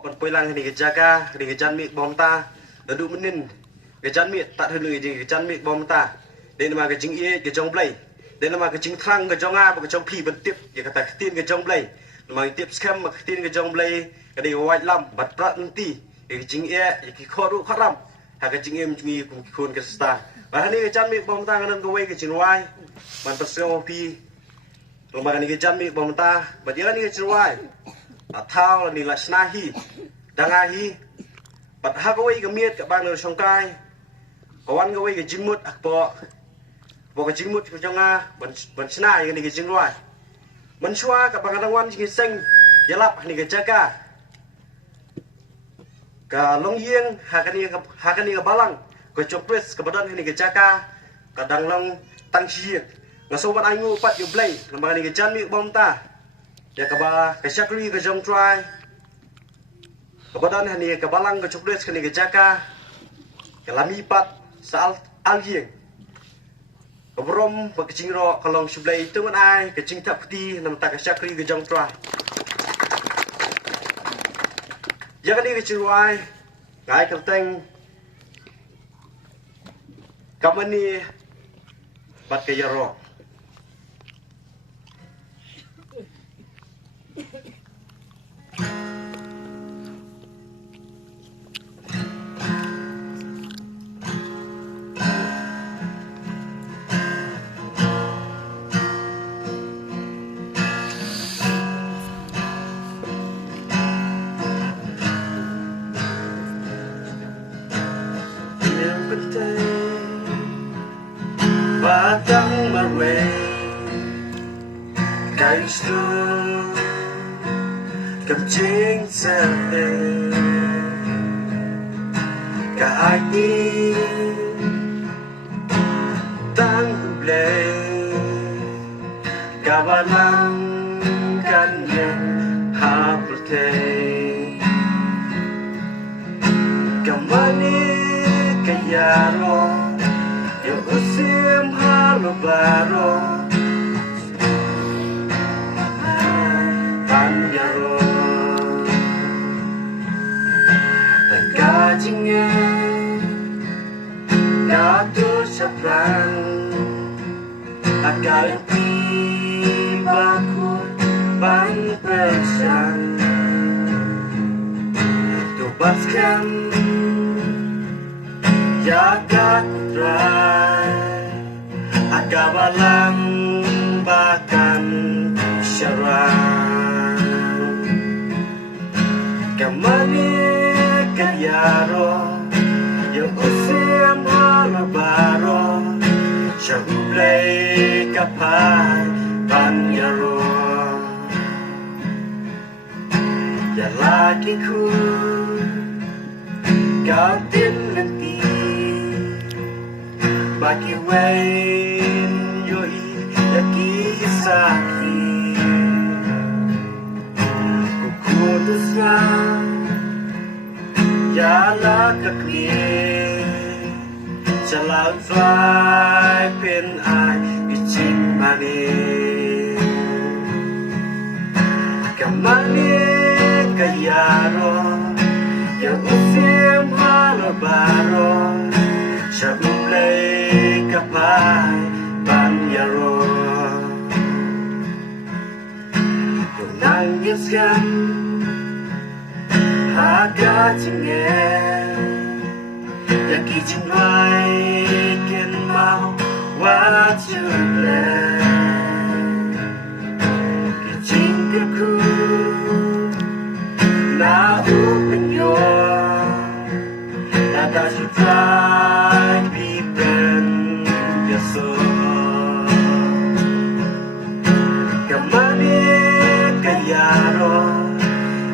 Kon poilang ni kejaga ni kejan mi bom ta dadu menin kejan mi tak helu ni kejan mi bom ta de nama kejing ie kejong blai de nama kejing trang kejong a kejong pi bentip ye kata ketin kejong blai nama tip scam ketin kejong blai kadi white lam bat prat nanti kejing ie ki khoru kharam ha kejing em mi kum khun ke sta ba ni kejan mi bom ta kan ko wei kejing wai man pasio pi lomba ni kejan mi bom ta ba dia ni kejing wai thao ni la snahi dangahi bat ha ko wei gamiet ka bang no songkai kawan ko wei ke jimut akpo bo ke jimut ko jonga ban snai ni ke jingwai man shwa ka bang rangwan ji seng yalap ni ke jaga ka long yeng ha ka ni ka balang ko chopres ka badan ni ke jaga ka dang long tang chi ngaso ban angu pat yu blai lamba ni ke jan mi bom ta ya ka ba ka shakri ka jong try kebadan hani ke balang ke chokres ke ni ke jaka ke lami pat sal aljing kebrom ke cingro kalong seblai tu ai ke cing tak peti nam tak ke shakri ke jong try ya ka ni ke cirwai ngai kelteng kamani bat ke yaro batang marwe kai stu cầm chính xe cả ai đi tăng ble cả ba lang kan yen ha plte kamani kayaro yo usim halo baro panjaro kajinge natu saprang agar tibaku ban presan tubaskan jaga try agar balang bahkan syarang kamani kayaro yo usim halabaro shahublay kapai banyaro ya lagi ku kau tin nanti bagi wain yoi ya kisaki kukutusnya ya la kakli jalan fly pin ai icing mani kamani kayaro ya usim halabaro shabuplay kapai banyaro nangiskan harga cingel yang kijing can mau what you plan kijing keku na open your that you try be ben your soul kamani kayaro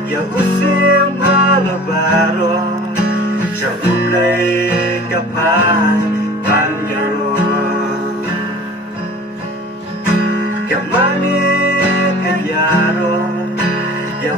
ya usim halabaro shahublay kapai banyaro kamani kayaro ya